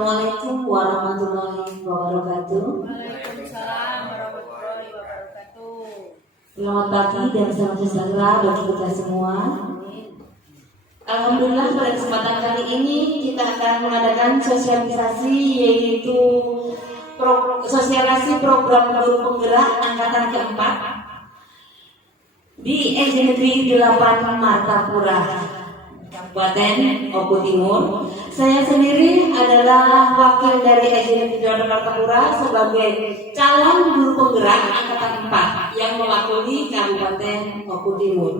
Assalamualaikum warahmatullahi wabarakatuh. Waalaikumsalam warahmatullahi wabarakatuh. Selamat pagi dan salam sejahtera bagi kita semua. Alhamdulillah pada kesempatan kali ini kita akan mengadakan sosialisasi, yaitu sosialisasi program guru penggerak angkatan keempat di SD Negeri 8 Martapura, Kabupaten Oku Timur. Saya sendiri adalah wakil dari SD Negeri 8 Martapura sebagai calon guru penggerak angkatan 4 yang mewakili Kabupaten Oku Timur.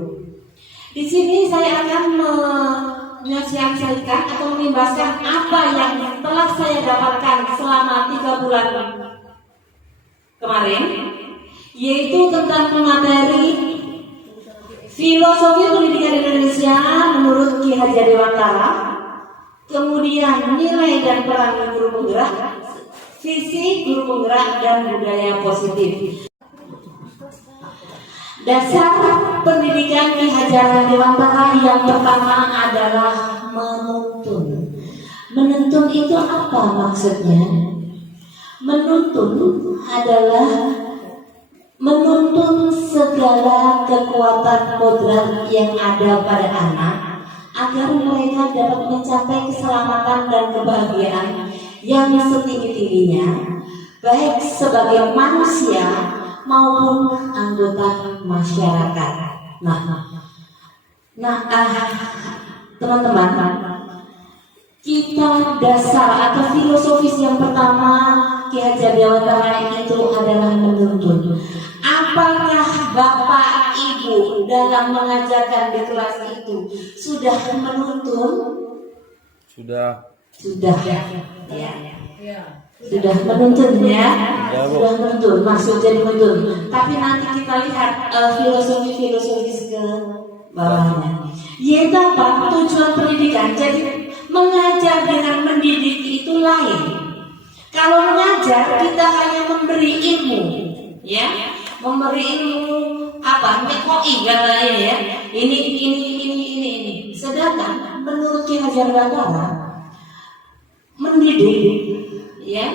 Di sini saya akan menyosialisasikan atau mengimbaskan apa yang telah saya dapatkan selama 3 bulan kemarin, yaitu tentang materi filosofi pendidikan Indonesia menurut Ki Hajar Dewantara, kemudian nilai dan peran guru penggerak, visi guru penggerak, dan budaya positif. Dasar pendidikan Ki Hajar Dewantara yang pertama adalah menuntun. Menuntun itu apa maksudnya? Menuntun adalah menuntun segala kekuatan kodrat yang ada pada anak agar mereka dapat mencapai keselamatan dan kebahagiaan yang setinggi-tingginya, baik sebagai manusia maupun anggota masyarakat. Teman-teman, kita dasar atau filosofis yang pertama Ki Hajar Dewantara itu adalah menuntun. Apakah Bapak Ibu dalam mengajarkan di kelas itu sudah menuntun? Sudah ya. Sudah menuntun ya, sudah menuntun, maksudnya menuntun. Tapi nanti kita lihat filosofi ke bawahnya. Yaitu apa? Tujuan pendidikan. Jadi mengajar dengan mendidik itu lain. Kalau mengajar kita hanya memberi ilmu, ya, memberi ilmu apa? Mekoi katanya ya. Ini. Sedangkan menurut Ki Hajar Dewantara, mendidik, ya,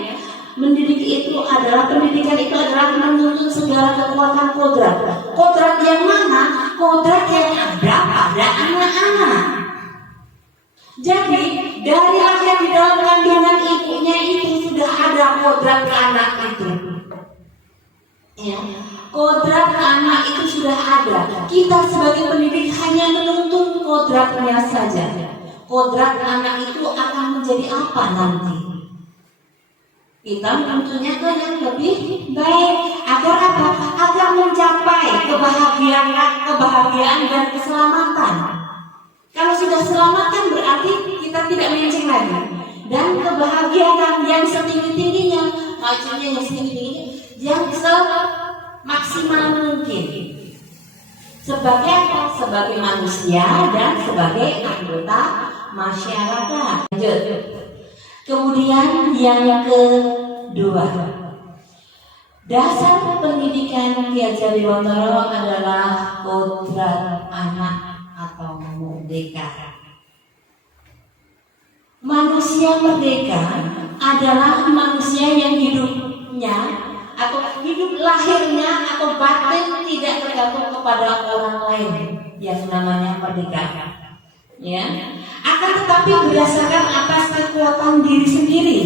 mendidik itu adalah, pendidikan itu adalah menuntun segala kekuatan kodrat. Kodrat yang mana? Kodrat yang ada pada anak-anak. Jadi dari lahir di dalam kandungan ibunya itu sudah ada kodrat anak itu. Ya, kodrat anak itu sudah ada. Kita sebagai pendidik hanya menuntun kodratnya saja. Kodrat anak itu akan menjadi apa nanti? Kita menuntunnya ke yang lebih baik agar apa? Agar mencapai kebahagiaan dan keselamatan. Kalau sudah selamat kan berarti kita tidak melenceng lagi. Dan kebahagiaan yang setinggi-tingginya, maksudnya yang setinggi-tingginya, yang semaksimal mungkin. Sebagai apa? Sebagai manusia dan sebagai anggota masyarakat. Lanjut. Kemudian yang kedua, dasar pendidikan Ki Hajar Dewantara adalah kodrat anak atau merdeka. Manusia merdeka adalah manusia yang hidupnya atau hidup lahirnya atau batin tidak tergantung kepada orang lain, yang namanya merdeka. Ya, akan tetapi berdasarkan atas kekuatan diri sendiri.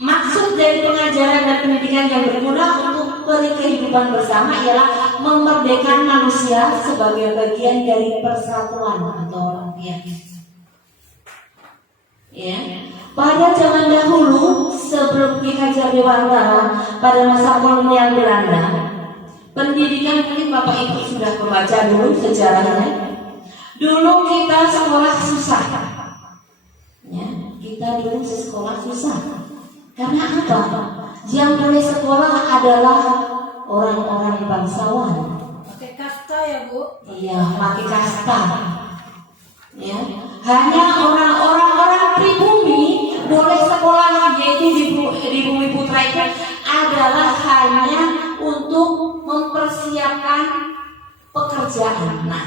Maksud dari pengajaran dan pendidikan yang berguna untuk kehidupan bersama ialah memerdekakan manusia sebagai bagian dari persatuan atau rakyat. Ya, pada zaman dahulu sebelum Ki Hajar Dewantara, pada masa kolonial Belanda, pendidikan mungkin Bapak Ibu sudah membaca dulu sejarahnya. Dulu kita sekolah susah, ya, kita dulu sekolah susah. Karena apa? Yang boleh sekolah adalah orang-orang bangsawan. Pakai kasta ya Bu? Iya, pakai kasta. Ya, hanya orang-orang pribumi boleh sekolah, yaitu di Bumi Putra itu adalah hanya untuk mempersiapkan pekerjaan. Nah,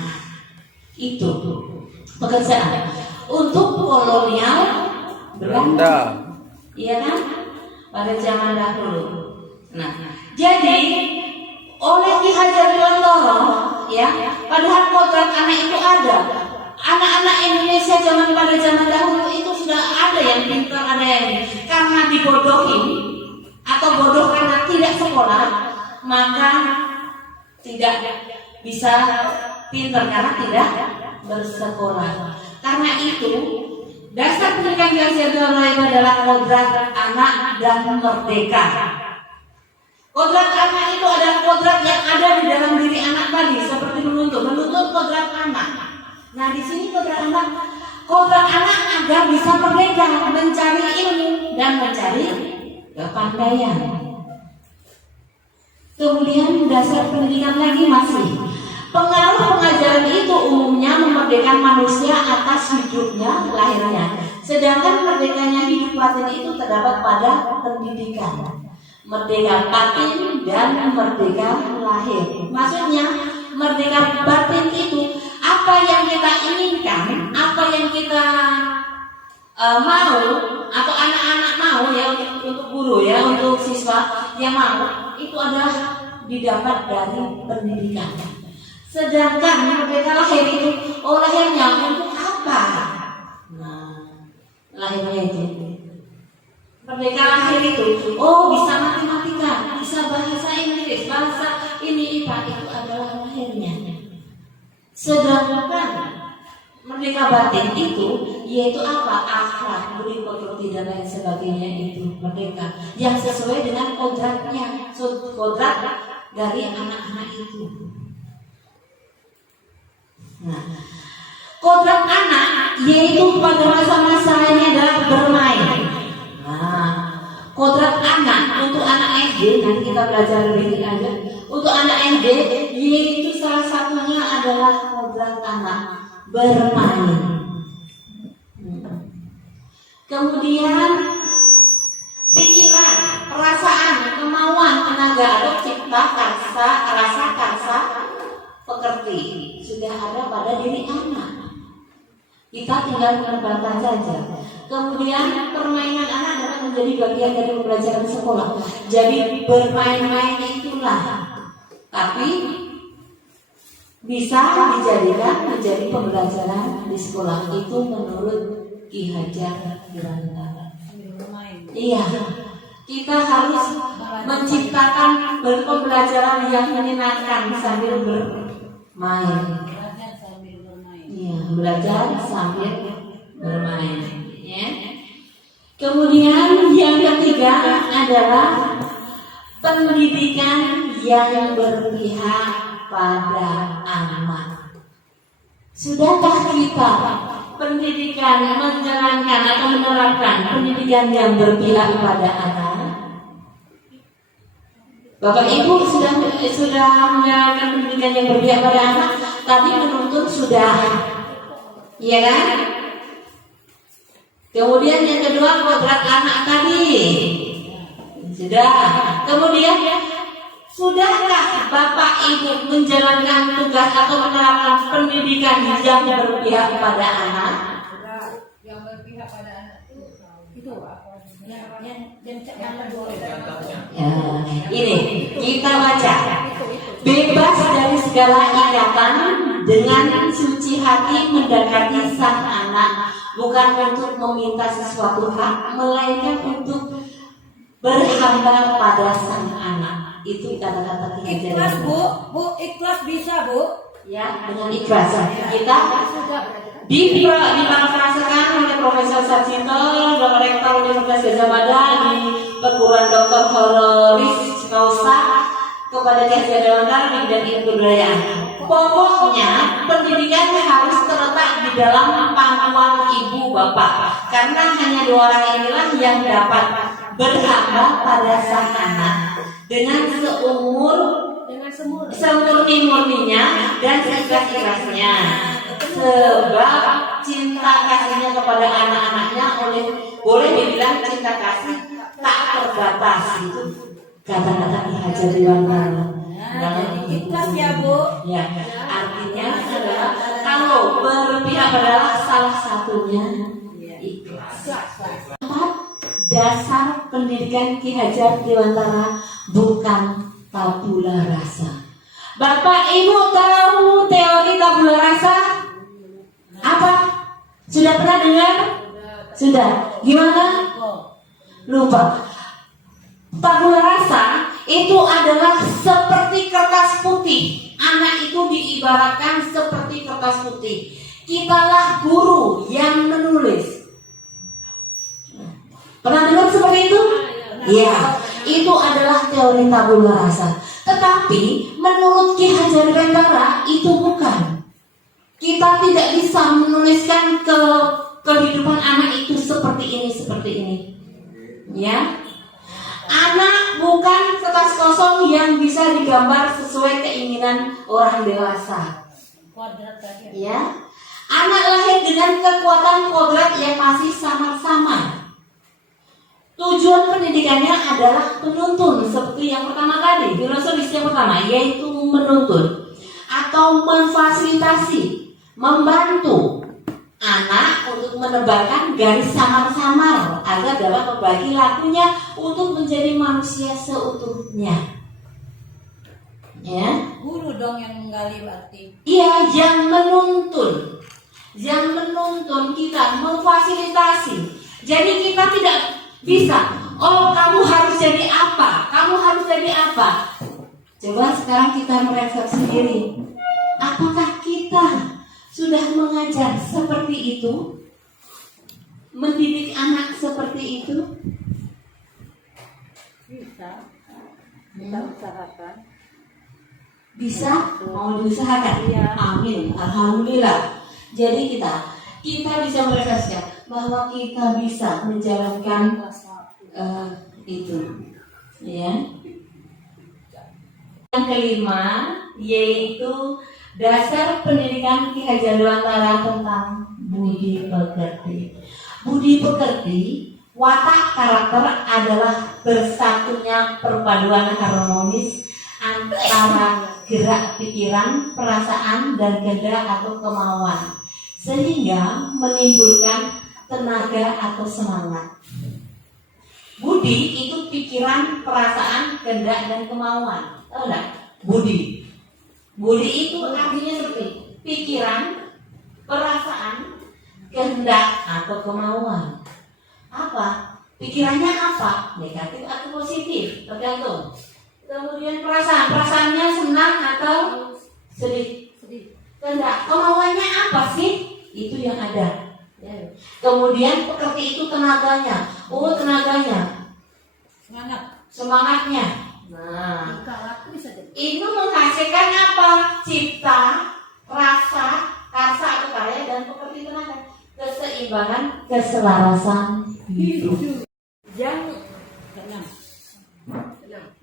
itu pekerjaan untuk kolonial Belanda. Iya kan? Pada zaman dahulu. Nah, jadi oleh Ki Hajar Dewantara, ya, padahal kodrat anak itu ada. Anak-anak Indonesia pada zaman dahulu itu sudah ada yang pintar, ada yang karena dibodohi atau bodoh karena tidak sekolah, maka tidak bisa pintar karena tidak bersekolah. Karena itu dasar pendidikan Ki Hajar Dewantara itu adalah kodrat anak dan merdeka. Kodrat anak itu adalah kodrat yang ada di dalam diri anak tadi, seperti menuntut kodrat anak. Nah, di sini kodrat anak agar bisa merdeka, mencari ilmu dan mencari kepandaian. Kemudian dasar pendidikan lagi masih pengaruh pengajaran itu umumnya memerdekakan manusia atas hidupnya, lahirnya. Sedangkan merdekanya hidup batin itu terdapat pada pendidikan. Merdeka batin dan merdeka lahir. Maksudnya merdeka batin itu apa yang kita inginkan, apa yang kita mau atau anak-anak mau ya, untuk guru ya, untuk siswa yang mau, itu adalah didapat dari pendidikan. Sedangkan merdeka lahir itu, lahirnya untuk apa? Nah, lahirnya itu merdeka lahir itu, bisa matematika, bisa bahasa Inggris, bahasa ini IPA, itu adalah lahirnya. Sedangkan merdeka batin itu yaitu apa? Akhlak, budi pekerti dan lain sebagainya, itu merdeka yang sesuai dengan kodratnya, kodrat dari anak-anak itu. Nah, kodrat anak yaitu pada masa-masa ini adalah bermain. Nah, kodrat anak untuk anak SD, nanti kita belajar lebih lanjut. Untuk anak SD, yaitu salah satunya adalah kodrat anak bermain. Kemudian pikiran, perasaan, kemauan, tenaga atau cipta karsa, rasa karsa, pekerti sudah ada pada diri anak. Kita tinggal mengembangkan saja. Kemudian permainan anak dapat menjadi bagian dari pembelajaran sekolah. Jadi bermain-main itulah, tapi bisa dijadikan menjadi pembelajaran di sekolah. Itu menurut Ki Hajar Dewantara. Iya, kita harus menciptakan pembelajaran yang menyenangkan sambil bermain. Iya, belajar sambil bermain. Ya. Kemudian yang ketiga adalah pendidikan yang berpihak pada anak. Sudahkah kita pendidikan menjalankan atau menerapkan pendidikan yang berpihak pada anak? Bapak Ibu sudah menjalankan pendidikan yang berpihak pada anak? Tadi menuntut sudah, iya kan? Kemudian yang kedua kodrat anak tadi sudah. Kemudian sudahkah Bapak Ibu menjalankan tugas atau menerapkan pendidikan yang berpihak pada anak? Yang berpihak pada anak itu apa? Ya, ini kita baca. Bebas dari segala ikatan, dengan suci hati mendekati sang anak, bukan untuk meminta sesuatu hak, melainkan untuk berhamba pada sang anak. Itu kata-kata Ki Hajar. Ikhlas Bu, ikhlas bisa Bu. Ya, dengan ikhlas kita diparafrasekan oleh Profesor Sarjito, Rektor Universitas Gadjah Mada di perguruan Dr. Honoris Causa kepada Ki Hajar Dewantara di bidang ilmu kebudayaan. Pokoknya pendidikan harus terletak di dalam pangkuan ibu bapak, karena hanya dua orang inilah yang dapat berhamba pada sang anak dengan semurni-murninya dan seikhlas-ikhlasnya, sebab cinta kasihnya kepada anak-anaknya boleh dibilang cinta kasih tak terbatas. Itu kata-kata Ki Hajar Dewantara. Ikhlas ya Bu. Ya, artinya adalah kalau berpihak adalah salah satunya ikhlas. dasar pendidikan Ki Hajar Dewantara bukan tabula rasa. Bapak Ibu tahu teori tabula rasa? Apa? Sudah pernah dengar? Sudah. Gimana? Lupa. Tabula rasa itu adalah seperti kertas putih. Anak itu diibaratkan seperti kertas putih. Kitalah guru yang menulis. Pernah dengar seperti itu? Iya, itu adalah teori tabula rasa. Tetapi menurut Ki Hajar Dewantara itu bukan. Kita tidak bisa menuliskan kehidupan anak itu seperti ini. Ya. Anak bukan kertas kosong yang bisa digambar sesuai keinginan orang dewasa. Ya. Anak lahir dengan kekuatan kodrat yang masih samar-samar. Tujuan pendidikannya adalah menuntun, seperti yang pertama tadi, filosofis yang pertama, yaitu menuntun atau memfasilitasi, membantu anak untuk menebarkan garis samar-samar agar dapat membagi lakunya untuk menjadi manusia seutuhnya. Ya, Guru dong yang menggali berarti. iya, yang menuntun kita, memfasilitasi. Jadi kita tidak bisa, oh kamu harus jadi apa, Coba sekarang kita merefleksi diri. Apakah kita sudah mengajar seperti itu? Mendidik anak seperti itu? Bisa. Kita usahakan. Bisa? Mau diusahakan? Iya. Amin, alhamdulillah. Jadi kita bisa merefleksikan bahwa kita bisa menjalankan itu, ya. Yang kelima yaitu dasar pendidikan Ki Hajar Dewantara tentang budi pekerti. Budi pekerti, watak karakter adalah bersatunya perpaduan harmonis antara gerak pikiran, perasaan, dan kehendak atau kemauan, sehingga menimbulkan tenaga atau semangat. Budi itu pikiran, perasaan, kehendak, dan kemauan. Tahu enggak? Budi itu artinya seperti pikiran, perasaan, kehendak, atau kemauan. Apa? Pikirannya apa? Negatif atau positif? Tergantung. Kemudian perasaannya senang atau sedih. Kehendak, kemauannya apa sih? Itu yang ada. Kemudian pekerti itu tenaganya. Oh, tenaganya. Semangatnya. Nah, itu menghasilkan apa? Cipta, rasa, karsa atau karya, dan pekerti tenaga. Keseimbangan, keselarasan hidup.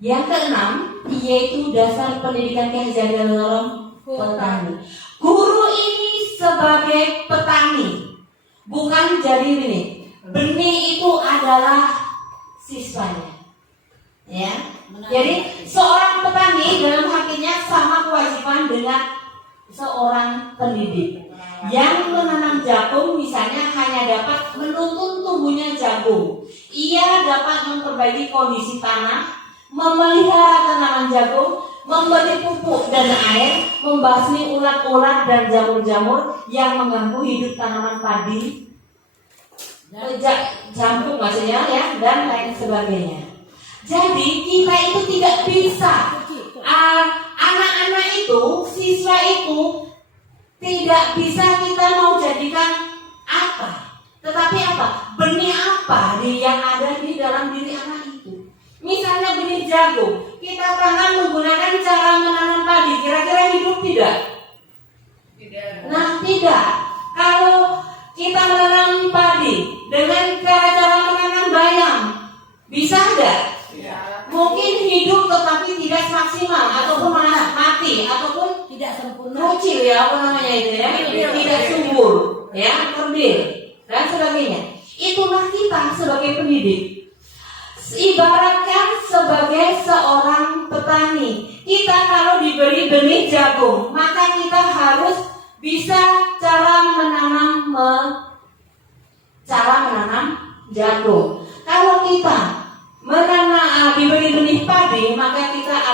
Yang keenam yaitu dasar pendidikan Ki Hajar Dewantara petani. Guru ini sebagai petani, bukan jadi benih. Benih itu adalah siswanya. Ya. Jadi seorang petani dalam hakikatnya sama kewajiban dengan seorang pendidik. Yang menanam jagung misalnya hanya dapat menuntun tumbuhnya jagung. Ia dapat memperbaiki kondisi tanah, memelihara tanaman jagung, memberi pupuk dan air, membasmi ulat-ulat dan jamur-jamur yang mengganggu hidup tanaman padi, jamur maksudnya ya, dan lain sebagainya. Jadi kita itu tidak bisa, anak-anak itu, siswa itu tidak bisa kita mau jadikan apa, tetapi apa? Benih apa yang ada di dalam diri anak itu. Misalnya benih jagung, kita tanam menggunakan cara menanam padi, kira-kira hidup tidak? Tidak. Nah, tidak. Kalau kita menanam padi dengan cara-cara menanam bayam, bisa enggak? Ya. Mungkin hidup tetapi tidak maksimal, ataupun malah mati, ataupun tidak sempurna. Kecil ya, apa namanya itu ya? Tidak subur, ya, kerdil, dan sebagainya. Itulah kita sebagai pendidik. Ibaratkan sebagai seorang petani, kita kalau diberi benih jagung, maka kita harus bisa cara menanam jagung. Kalau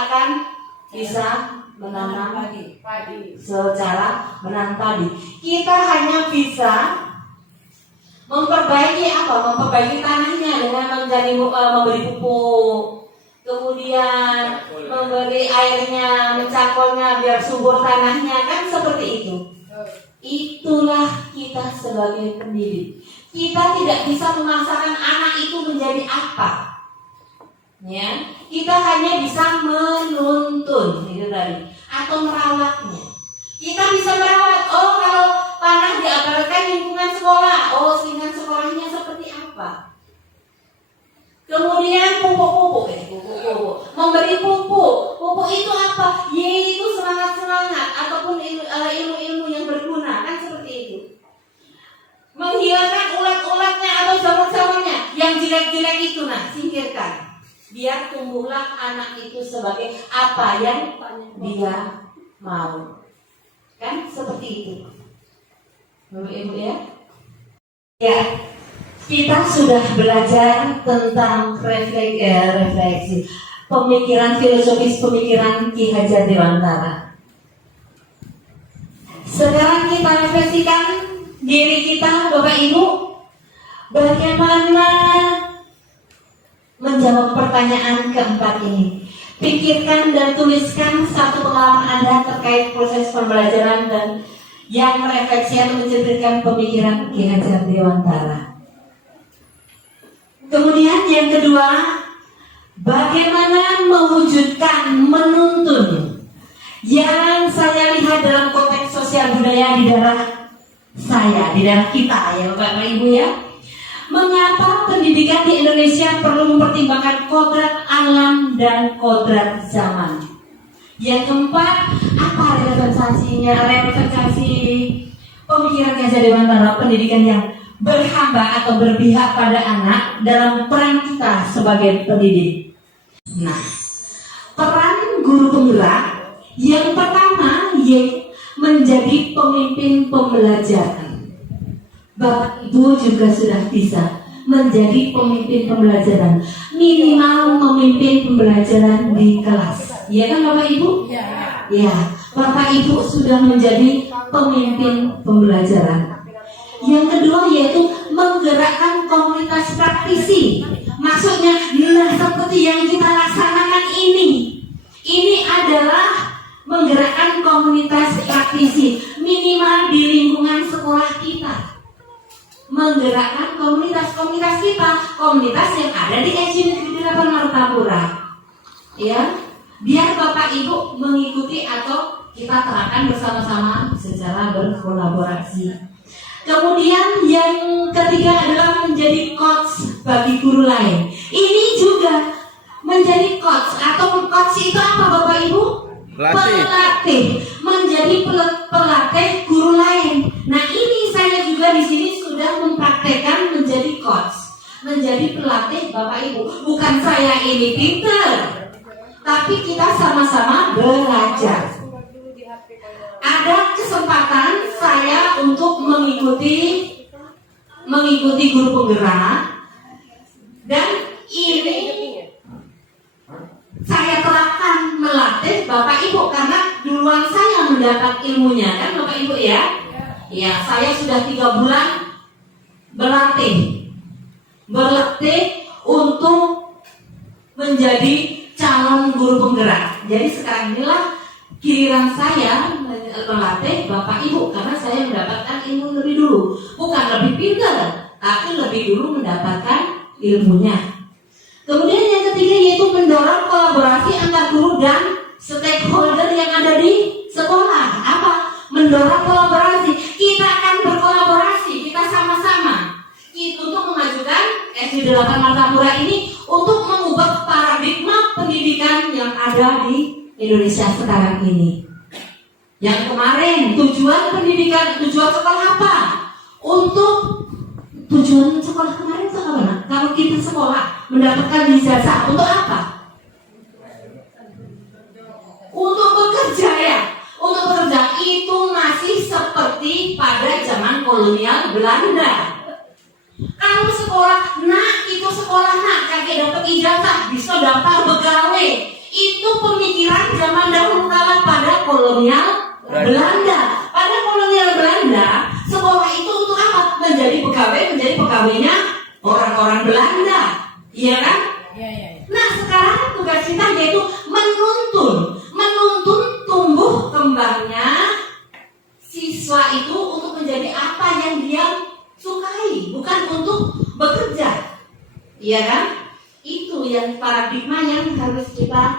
akan bisa menanam padi. secara menanam padi. Kita hanya bisa memperbaiki apa? Memperbaiki tanahnya dengan memberi pupuk, kemudian memberi airnya, mencakolnya biar subur tanahnya, kan seperti itu. Itulah kita sebagai pendidik. Kita tidak bisa memaksakan anak itu menjadi apa. Ya, kita hanya bisa menuntun itu tadi atau merawatnya. Kita bisa merawat. Oh, kalau tanah diabarkan lingkungan sekolah, oh lingkungan sekolahnya seperti apa? Kemudian pupuk, memberi pupuk. Pupuk itu apa? Yaitu semangat ataupun ilmu-ilmu yang berguna, kan seperti itu. Menghilangkan ulat-ulatnya atau jamur-jamurnya yang jelek-jelek itu, singkirkan. Biar tumbuhlah anak itu sebagai apa yang dia mau. Kan seperti itu. Bapak Ibu ya. Ya, kita sudah belajar tentang refleksi pemikiran filosofis pemikiran Ki Hajar Dewantara. Sekarang kita refleksikan diri kita, Bapak Ibu, bagaimana menjawab pertanyaan keempat ini. Pikirkan dan tuliskan satu pengalaman Anda terkait proses pembelajaran dan yang merefleksi atau menceritakan pemikiran Ki Hajar Dewantara. Kemudian yang kedua, bagaimana mewujudkan menuntun yang saya lihat dalam konteks sosial budaya di daerah saya, di daerah kita ya Bapak Ibu ya. Mengapa pendidikan di Indonesia perlu mempertimbangkan kodrat alam dan kodrat zaman? Yang keempat, apa representasi pemikiran Ki Hajar Dewantara pendidikan yang berhamba atau berpihak pada anak dalam peran kita sebagai pendidik? Nah, peran guru penggerak yang pertama yaitu menjadi pemimpin pembelajaran. Bapak Ibu juga sudah bisa menjadi pemimpin pembelajaran, minimal memimpin pembelajaran di kelas. Ya kan Bapak Ibu? Ya, Bapak Ibu sudah menjadi pemimpin pembelajaran. Yang kedua yaitu menggerakkan komunitas praktisi. Maksudnya, seperti yang kita laksanakan ini. Ini adalah menggerakkan komunitas praktisi, minimal di lingkungan sekolah kita. Menggerakkan komunitas kita, komunitas yang ada di SD Negeri 8 Martapura. Ya, biar Bapak Ibu mengikuti atau kita terapkan bersama-sama secara berkolaborasi. Kemudian yang ketiga adalah menjadi coach bagi guru lain. Ini juga menjadi coach atau coach itu apa Bapak Ibu? Pelatih, menjadi pelatih guru lain. Nah ini saya juga di sini sudah mempraktekkan menjadi coach, menjadi pelatih Bapak Ibu. Bukan saya ini pinter, tapi kita sama-sama belajar. Ada kesempatan saya untuk mengikuti guru penggerak, dan ini saya terapkan melatih Bapak Ibu karena duluan saya mendapat ilmunya kan Bapak Ibu ya. Ya, saya sudah 3 bulan berlatih untuk menjadi calon guru penggerak. Jadi sekarang inilah giliran saya melatih Bapak Ibu karena saya mendapatkan ilmu lebih dulu, bukan lebih pintar, tapi lebih dulu mendapatkan ilmunya. Kemudian yang ketiga yaitu mendorong kolaborasi antar guru dan stakeholder yang ada di sekolah. Apa? Mendorong kolaborasi. Kita akan berkolaborasi, kita sama-sama untuk memajukan SD 8 Martapura ini untuk mengubah paradigma pendidikan yang ada di Indonesia sekarang ini. Yang kemarin tujuan pendidikan, tujuan sekolah apa? Untuk tujuan sekolah kemarin itu apa? Kalau kita sekolah mendapatkan ijazah untuk apa? Untuk bekerja ya. Untuk bekerja itu masih seperti pada zaman kolonial Belanda. Kalau sekolah, itu sekolah kakek dapat dapat ijazah, bisa daftar pegawai. Itu pemikiran zaman dahulu kala pada kolonial Belanda. Pada kolonial Belanda, sekolah itu untuk apa? Menjadi pegawai, menjadi pegawainya orang-orang Belanda. Iya kan? Nah, sekarang tugas kita yaitu menuntun tumbuh kembangnya siswa itu untuk menjadi apa yang dia sukai, bukan untuk bekerja. Iya kan? Itu yang paradigma yang harus kita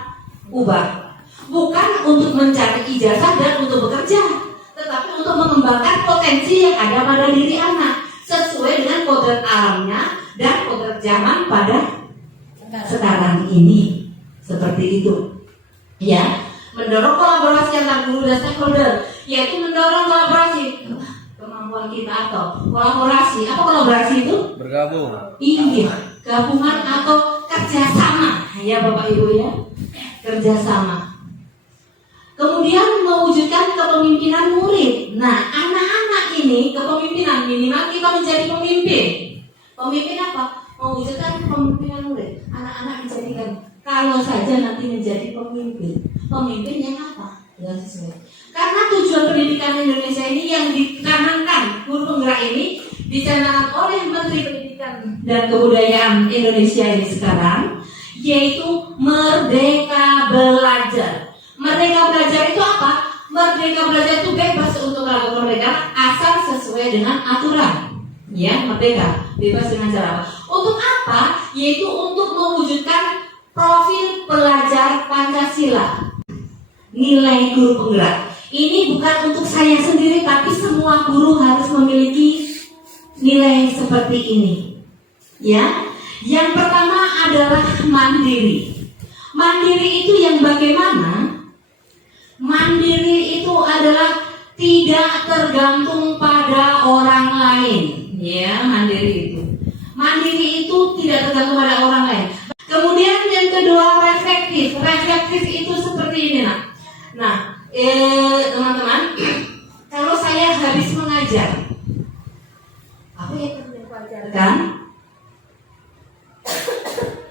ubah. Bukan untuk mencari ijazah dan untuk bekerja, tetapi untuk mengembangkan potensi yang ada pada diri anak sesuai dengan kodrat alamnya dan kodrat zaman pada sekarang ini. Seperti itu. Ya, mendorong kolaborasi antar guru dan stakeholder, yaitu mendorong kolaborasi. Kemampuan kita atau kolaborasi. Apa kolaborasi itu? Bergabung. Iya, gabungan atau kerjasama. Ya Bapak Ibu ya, kerjasama. Kemudian mewujudkan kepemimpinan murid. Nah, anak-anak ini kepemimpinan minimal kita menjadi pemimpin. Pemimpin apa? Mewujudkan kepemimpinan murid. Anak-anak dijadikan kalau saja nanti menjadi pemimpin. Pemimpin yang apa? Yang sesuai. Karena tujuan pendidikan Indonesia ini yang dicanangkan guru penggerak ini dicanangkan oleh Menteri Pendidikan dan Kebudayaan Indonesia ini sekarang, yaitu Merdeka Belajar. Merdeka belajar itu apa? Merdeka belajar itu bebas untuk melakukan mereka asal sesuai dengan aturan. Ya, merdeka, bebas dengan cara apa? Untuk apa? Yaitu untuk mewujudkan profil pelajar Pancasila. Nilai guru penggerak. Ini bukan untuk saya sendiri, tapi semua guru harus memiliki nilai seperti ini. Ya, yang pertama adalah mandiri. Mandiri itu yang bagaimana? Mandiri itu adalah tidak tergantung pada orang lain. Ya, mandiri itu. Mandiri itu tidak tergantung pada orang lain. Kemudian yang kedua reflektif. Reflektif itu seperti ini nah. Teman-teman, kalau saya habis mengajar, apa yang harus dipelajarkan?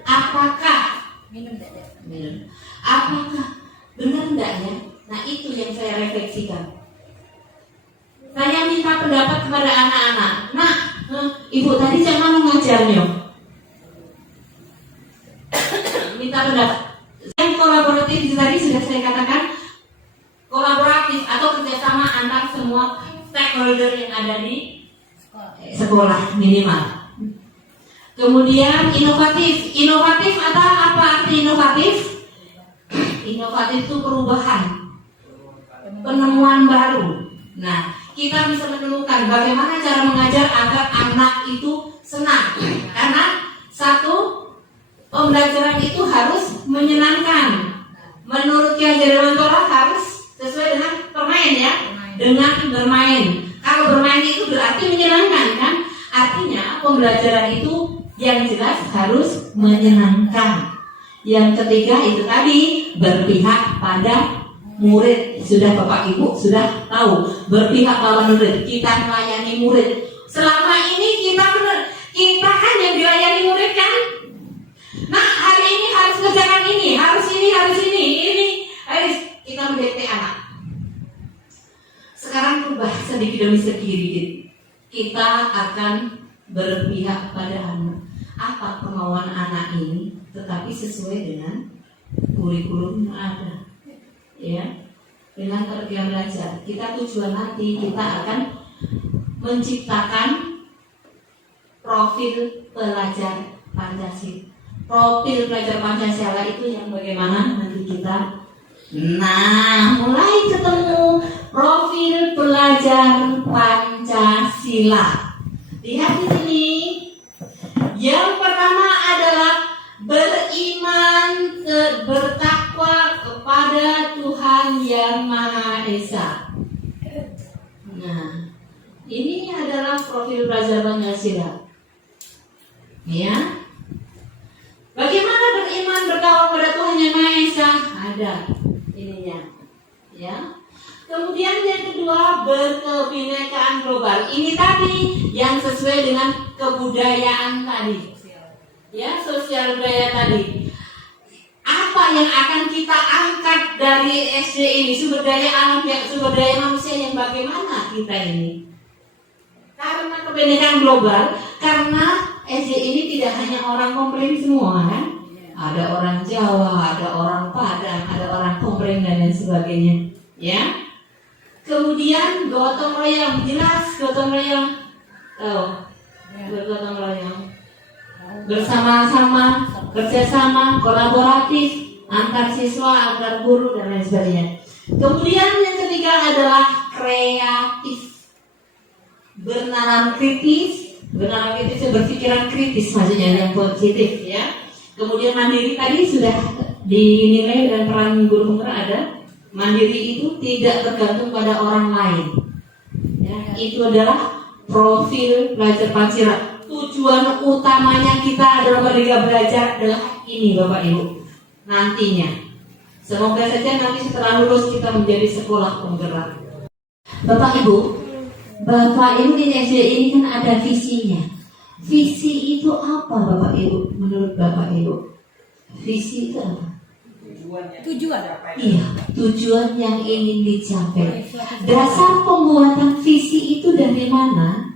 Apakah minum? Apakah benar enggak ya? Nah, itu yang saya refleksikan. Saya minta pendapat kepada anak-anak. Nah, ibu tadi jangan mengajarnya. Minta pendapat. Yang kolaboratif tadi sudah saya katakan, kolaboratif atau kerjasama antar semua stakeholder yang ada di sekolah minimal. Kemudian inovatif. Inovatif atau apa arti inovatif? Inovatif itu perubahan, penemuan baru. Nah, kita bisa menemukan bagaimana cara mengajar agar anak itu senang. Karena satu, pembelajaran itu harus menyenangkan. Menurut Ki Hajar Dewantara harus sesuai dengan bermain ya, dengan bermain. Kalau bermain itu berarti menyenangkan kan? Artinya pembelajaran itu yang jelas harus menyenangkan. Yang ketiga itu tadi berpihak pada murid. Sudah Bapak Ibu sudah tahu, berpihak pada murid. Kita melayani murid. Selama ini kita kan yang dilayani murid kan? Nah, hari ini harus kerjakan ini, harus ini harus kita mendidik anak. Sekarang berubah sedikit demi sedikit. Kita akan berpihak pada anak. Apa kemauan anak ini, tetapi sesuai dengan kurikulum yang ada. Ya, dengan kerja belajar. Kita tujuan nanti kita akan menciptakan profil pelajar Pancasila. Profil pelajar Pancasila itu yang bagaimana nanti kita. Nah, mulai ketemu profil pelajar Pancasila. Lihat di sini. Yang pertama adalah beriman, bertakwa kepada Tuhan Yang Maha Esa. Nah, ini adalah profil pelajar Pancasila. Ya. Bagaimana beriman, bertakwa kepada Tuhan Yang Maha Esa? Ada ininya. Ya. Kemudian yang kedua, berkebinekaan global. Ini tadi yang sesuai dengan kebudayaan tadi. Ya, sosial budaya tadi. Apa yang akan kita angkat dari SD ini? Sumber daya alam, sumber daya manusia yang bagaimana kita ini? Karena kependekan global, karena SD ini tidak hanya orang komplain semua kan? Ada orang Jawa, ada orang Padang, ada orang komplain dan lain sebagainya. Ya. Kemudian gotong royong, jelas gotong royong. Tahu? Bergotong royong. Bersama-sama, kerjasama, kolaboratif antar siswa, antar guru dan lain sebagainya. Kemudian yang ketiga adalah kreatif, bernalar kritis, berpikiran kritis maksudnya yang positif ya. Kemudian mandiri tadi sudah dinilai dan peran guru penggerak ada. Mandiri itu tidak bergantung pada orang lain. Ya, itu adalah profil pelajar Pancasila. Tujuan utamanya kita adalah Merdeka Belajar adalah ini Bapak Ibu. Nantinya, semoga saja nanti setelah lulus kita menjadi sekolah penggerak. Bapak Ibu di SD ini kan ada visinya. Visi itu apa Bapak Ibu? Menurut Bapak Ibu, visi itu apa? Tujuan. Iya, tujuan yang ingin dicapai. Dasar pembuatan visi itu dari mana?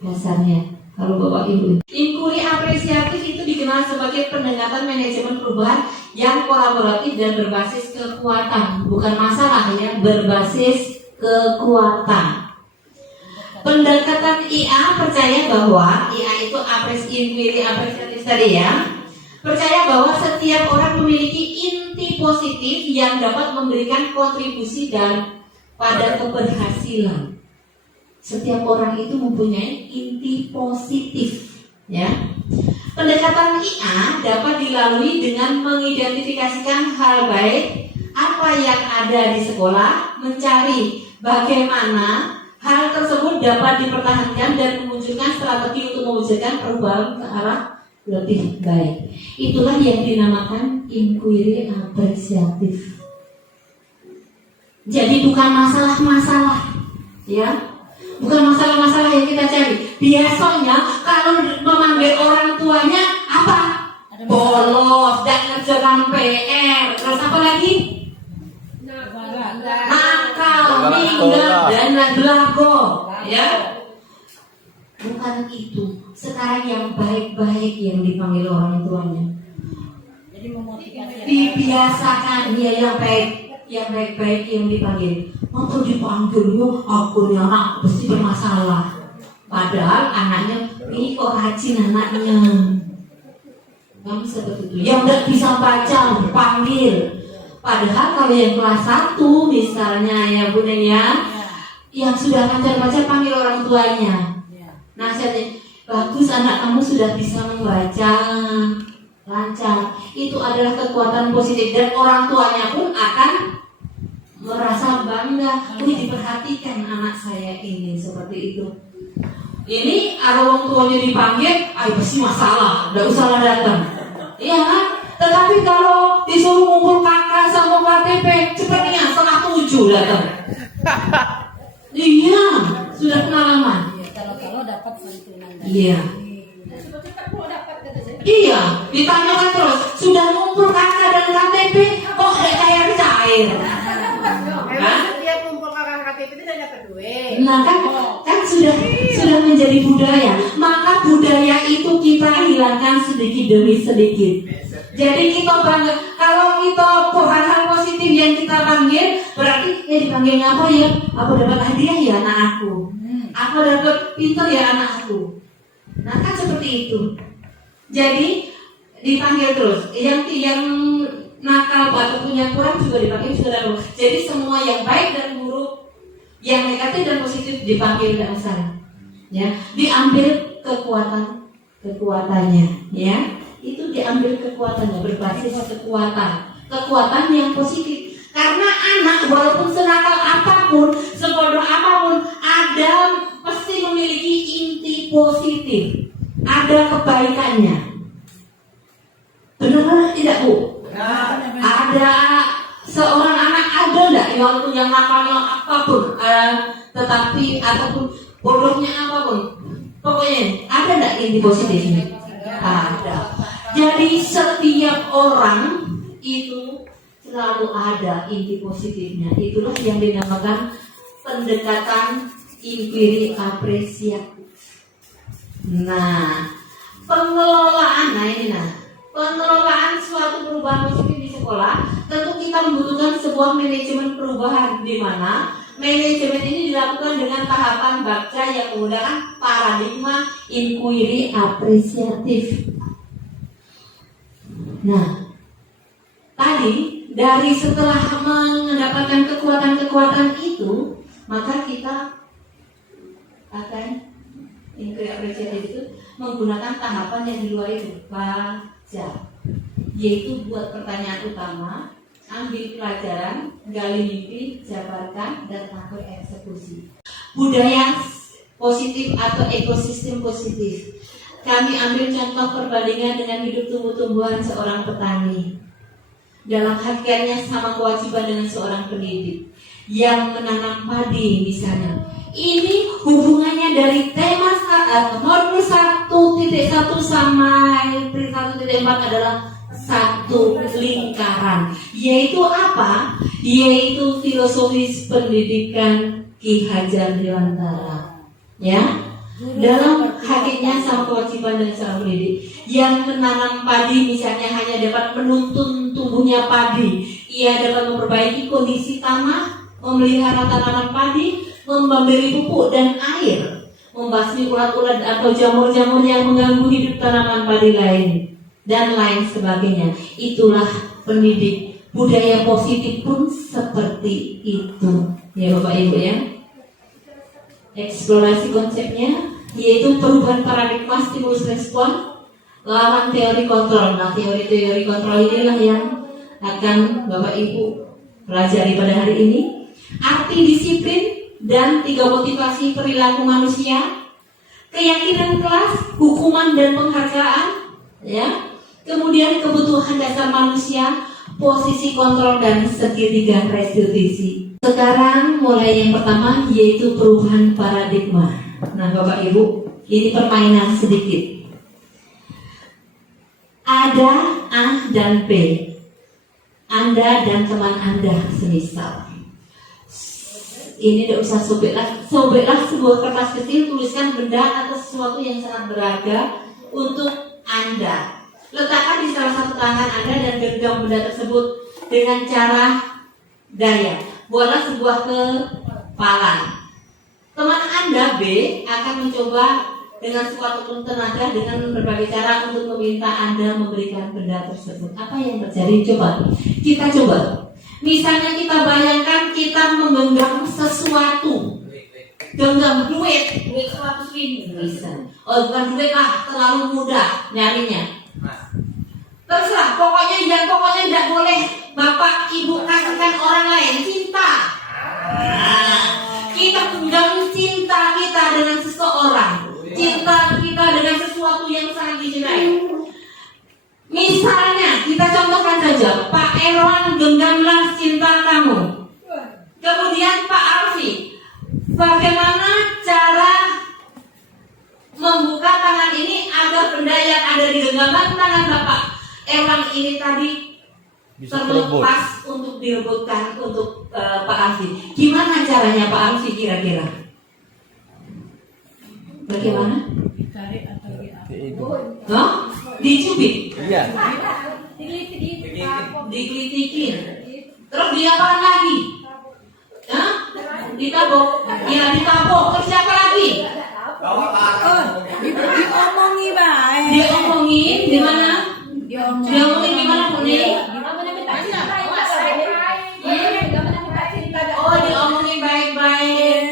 Dasarnya, kalau Bapak Ibu, inquiry apresiatif itu dikenal sebagai pendekatan manajemen perubahan yang kolaboratif dan berbasis kekuatan, bukan masalah ya, berbasis kekuatan. Pendekatan IA percaya bahwa IA itu inquiry apresiatif tadi ya, percaya bahwa setiap orang memiliki inti positif yang dapat memberikan kontribusi dan pada keberhasilan. Setiap orang itu mempunyai inti positif, ya. Pendekatan IA dapat dilalui dengan mengidentifikasikan hal baik apa yang ada di sekolah, mencari bagaimana hal tersebut dapat dipertahankan dan memunculkan strategi untuk mewujudkan perubahan ke arah lebih baik. Itulah yang dinamakan inquiry apresiatif. Jadi bukan masalah-masalah, ya. Bukan masalah-masalah yang kita cari. Biasanya kalau memanggil orang tuanya apa? Bolos, dan ngerjakan PR. Terus apa lagi? Nakal, minggat, dan belago. Ya. Bukan itu. Sekarang yang baik-baik yang dipanggil orang tuanya. Jadi memotivasi. Dibiasakan dia yang baik. Yang baik-baik yang dipanggil. Maka dipanggilnya aku nih anak pasti bermasalah. Padahal anaknya ini kok rajin anaknya. Kamu seperti itu. Yang tidak bisa baca dipanggil. Padahal kalau yang kelas 1 misalnya ya Bunda ya, yang sudah lancar baca panggil orang tuanya. Nasihatnya, bagus anak kamu sudah bisa membaca lancar. Itu adalah kekuatan positif dan orang tuanya pun akan merasa bangga, diperhatikan anak saya ini seperti itu. Ini kalau orang tuanya dipanggil, pasti masalah, tidak usah datang. Iya kan? Tetapi kalau disuruh ngumpul kakak sama KTP, sepertinya 6:30 datang. Iya, sudah pengalaman. Kalau dapat santunan. Iya. Iya, ditanyakan terus, sudah ngumpul kakak dan KTP, kok kayak cair? Dia kumpul kakak KTP itu dapat duit. Nah kan sudah menjadi budaya. Maka budaya itu kita hilangkan sedikit demi sedikit. Jadi kita bangga. Kalau kita hal-hal positif yang kita panggil, berarti dipanggilnya apa ya? Aku dapat hadiah ya anak aku. Aku dapat pintar ya anak aku. Nah kan seperti itu. Jadi dipanggil terus. Yang nakal atau punya kurang juga dipanggil saudara. Jadi semua yang baik dan buruk, yang negatif dan positif dipanggil dan salah. Ya, diambil kekuatannya, ya. Itu diambil kekuatannya berbasis kekuatan yang positif. Karena anak walaupun senakal apapun, sebodoh apapun, ada pasti memiliki inti positif. Ada kebaikannya. Benar tidak Bu? Ada seorang anak ada enggak walaupun yang nakalnya apapun, tetapi ataupun bodohnya apapun, Pokoknya ada nggak inti positifnya? Ada. Jadi setiap orang itu selalu ada inti positifnya. Itulah yang dinamakan pendekatan inquiry apresiatif. Nah, pengelolaan suatu perubahan positif di sekolah, tentu kita membutuhkan sebuah manajemen perubahan di mana manajemen ini dilakukan dengan tahapan baca yang menggunakan paradigma inquiry apresiatif. Nah, tadi dari setelah mendapatkan kekuatan-kekuatan itu, maka kita akan inquiry apresiatif itu menggunakan tahapan yang di luar itu, baca, yaitu buat pertanyaan utama, ambil pelajaran, gali mimpi, jabarkan, dan akhir eksekusi. Budaya positif atau ekosistem positif. Kami ambil contoh perbandingan dengan hidup tumbuh-tumbuhan seorang petani. Dalam hakikatnya sama kewajiban dengan seorang pendidik yang menanam padi misalnya. Ini hubungannya dari tema modul 1.1 sampai 1.4 adalah satu lingkaran, yaitu apa? Yaitu filosofis pendidikan Ki Hajar Dewantara. Ya, dalam hakikatnya sama kewajiban dengan seorang pendidik yang menanam padi misalnya hanya dapat menuntun tumbuhnya padi. Ia dapat memperbaiki kondisi tanah, memelihara tanaman padi, memberi pupuk dan air, membasmi ulat-ulat atau jamur-jamur yang mengganggu hidup tanaman padi lain, dan lain sebagainya. Itulah pendidik. Budaya positif pun seperti itu, ya Bapak Ibu ya. Eksplorasi konsepnya yaitu perubahan paradigma stimulus respon lawan teori kontrol. Nah, teori-teori kontrol inilah yang akan Bapak Ibu pelajari pada hari ini. Arti disiplin dan 3 motivasi perilaku manusia, keyakinan kelas, hukuman dan penghargaan, ya. Kemudian kebutuhan dasar manusia, posisi kontrol dan segitiga restitusi. Sekarang mulai yang pertama yaitu perubahan paradigma. Nah, Bapak Ibu, ini permainan sedikit. Ada A dan B. Anda dan teman Anda semisal. Ini tidak usah sobeklah sebuah kertas kecil, tuliskan benda atau sesuatu yang sangat berharga untuk Anda. Letakkan di salah satu tangan Anda dan genggam benda tersebut dengan cara daya. Buatlah sebuah kepalan. Teman Anda B akan mencoba dengan sekuat tenaga dengan berbagai cara untuk meminta Anda memberikan benda tersebut. Apa yang terjadi? Kita coba. Misalnya kita bayangkan kita menggenggam sesuatu, genggam duit 100.000 bisa. Oh, bukan duit lah, terlalu mudah nyarinya. Terserah, pokoknya tidak boleh Bapak Ibu kasihkan orang lain. Cinta. Kita genggam cinta kita dengan seseorang, cinta kita dengan sesuatu yang sangat dicintai. Misalnya, kita contohkan saja, Pak Erwan, genggamlah cinta kamu. Kemudian Pak Alfi, bagaimana cara membuka tangan ini agar benda yang ada di genggaman tangan Bapak Erwan ini tadi terlepas untuk direbutkan untuk Pak Alfi? Gimana caranya Pak Alfi kira-kira? Bagaimana? Ditarik atau Dicubit? Iya. Dikelitikin. Terus diapakan lagi? Ditabok? Ya ditabok. Terus siapa lagi? diomongi baik. Diomongin gimana? Diomongin gimana Bu Nih? Oh, diomongin baik-baik.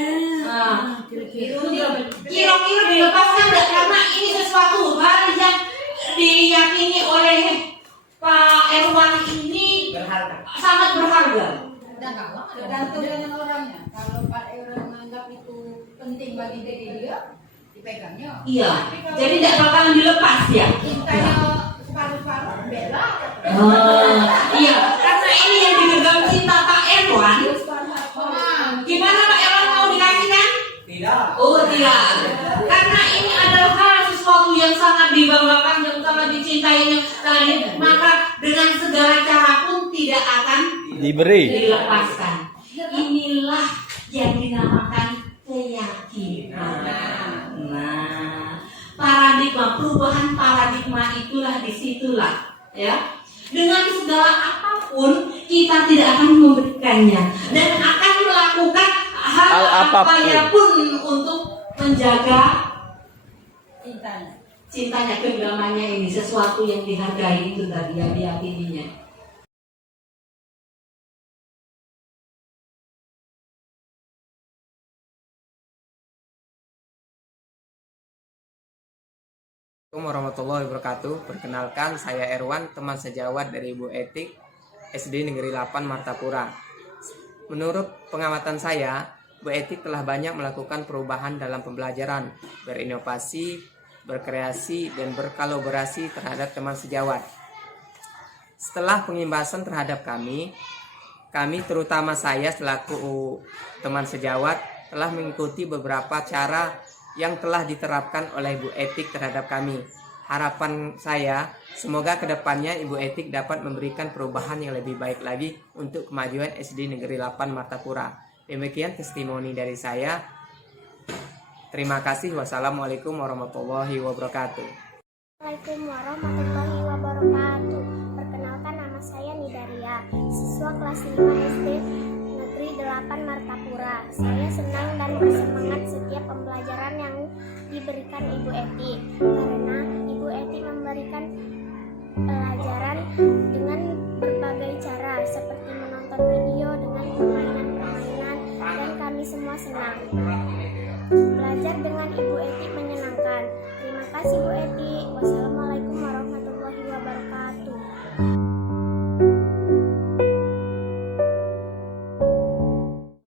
Nah, kira-kira dilepaskan nggak? Karena ini sesuatu hal yang diyakini oleh Pak Erwan ini sangat berharga. Tergantung dengan orangnya. Kalau Pak Erwan menganggap itu penting bagi diri dia, dipegangnya. Iya, jadi tidak bakalan dilepas ya. Cintanya separuh-separuh bela. Iya, karena ini yang digenggam cinta Pak Erwan. Gimana Pak Erwan mau dikasihkan? Tidak. Oh tidak, karena ini mencintainya lagi, maka dengan segala cara pun tidak akan Diberi. dilepaskan. Inilah yang dinamakan keyakinan. Nah, paradigma, perubahan paradigma itulah disitulah, ya. Dengan segala apapun kita tidak akan memberikannya dan akan melakukan hal apapun untuk menjaga cintanya, genggamannya ini, sesuatu yang dihargai itu tadi yang diyakininya. Assalamualaikum warahmatullahi wabarakatuh. Perkenalkan, saya Erwan, teman sejawat dari Ibu Etik SD Negeri 8 Martapura. Menurut pengamatan saya, Bu Etik telah banyak melakukan perubahan dalam pembelajaran, berinovasi, berkreasi, dan berkolaborasi terhadap teman sejawat. Setelah pengimbasan terhadap kami terutama saya selaku teman sejawat telah mengikuti beberapa cara yang telah diterapkan oleh Ibu Etik terhadap kami. Harapan saya, semoga kedepannya Ibu Etik dapat memberikan perubahan yang lebih baik lagi untuk kemajuan SD Negeri 8 Martapura. Demikian testimoni dari saya. Terima kasih. Wassalamualaikum warahmatullahi wabarakatuh. Assalamualaikum warahmatullahi wabarakatuh. Perkenalkan, nama saya Nidaria, siswa kelas 5 SD Negeri 8 Martapura. Saya senang dan bersemangat setiap pembelajaran yang diberikan Ibu Eti, karena Ibu Eti memberikan pelajaran dengan berbagai cara, seperti menonton video dengan permainan-permainan, dan kami semua senang. Belajar dengan Ibu Eti menyenangkan. Terima kasih Bu Eti. Wassalamualaikum